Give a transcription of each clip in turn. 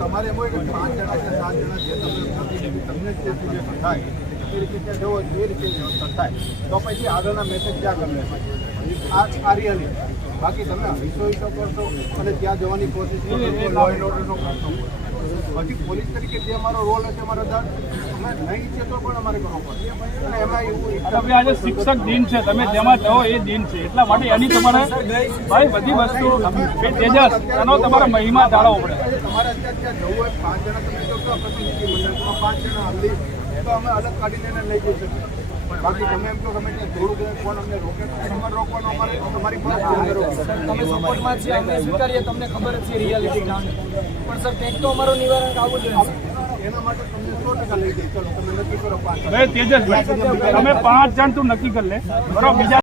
તમારે પાંચ જણા કે સાત જણા જે તમે તમને જે રીતે જવો એ રીતે વ્યવસ્થા થાય તો પછી આગળના મેસેજ ક્યાં કરશે આ આ રિયાલિટી બાકી તમે હિસ્સો કરશો અને ત્યાં જવાની કોશિશ કરશો પછી પોલીસ તરીકે જે અમારો રોલ હશે અમારો દર અમે નહીં છે તો પણ અમારે કરવો પડશે. અને એમાં એવું તમે આજે શિક્ષક દિન છે તમે જેમાં જાઓ એ દિન છે. એટલા માટે એની તમારે ભાઈ બધી વસ્તુ તેજસ એનો તમારે મહિમા જાળવવો પડે. તમારે અત્યારે ત્યાં જવું હોય પાંચ જણા તમે જો પ્રતિનિધિ મંડળમાં પાંચ જણા તો અમે અલગ કાઢીને લઈ જઈ શકીએ. બાકી તમે એમ કહો ગમે થોડું ઘણું કોણ અમને રોકે તમારે રોકવાનો અમારે તમારી ફરજ છે અમને રોકવાનો. તમે સપોર્ટમાં છીએ અમે સ્વીકારીએ તમને ખબર જ છે રિયાલિટી જાણે પણ સર કંઈક તો અમારું નિવારણ આવવું જોઈએ એના માટે તમને સો ટકા લઈ જઈએ ચલો તમે નક્કી કરો પાંચ. તેજસભાઈ તમે પાંચ જણ તું નક્કી કરી લે. બરોબર બીજા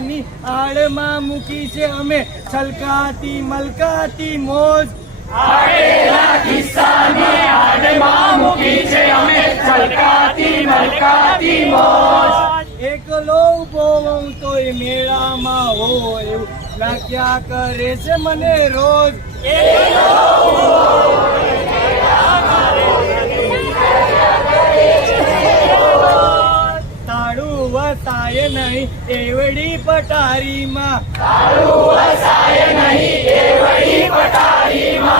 ની આડમાં મૂકી છે અમે છલકાતી મલકાતી મોજ. એકલો ઊભો તો એ મેળામાં હોય એવું. લાગ્યા કરે છે મને રોજ. તાળું नाही देवडी पटारी मा. नाही देवडी पटारी मा.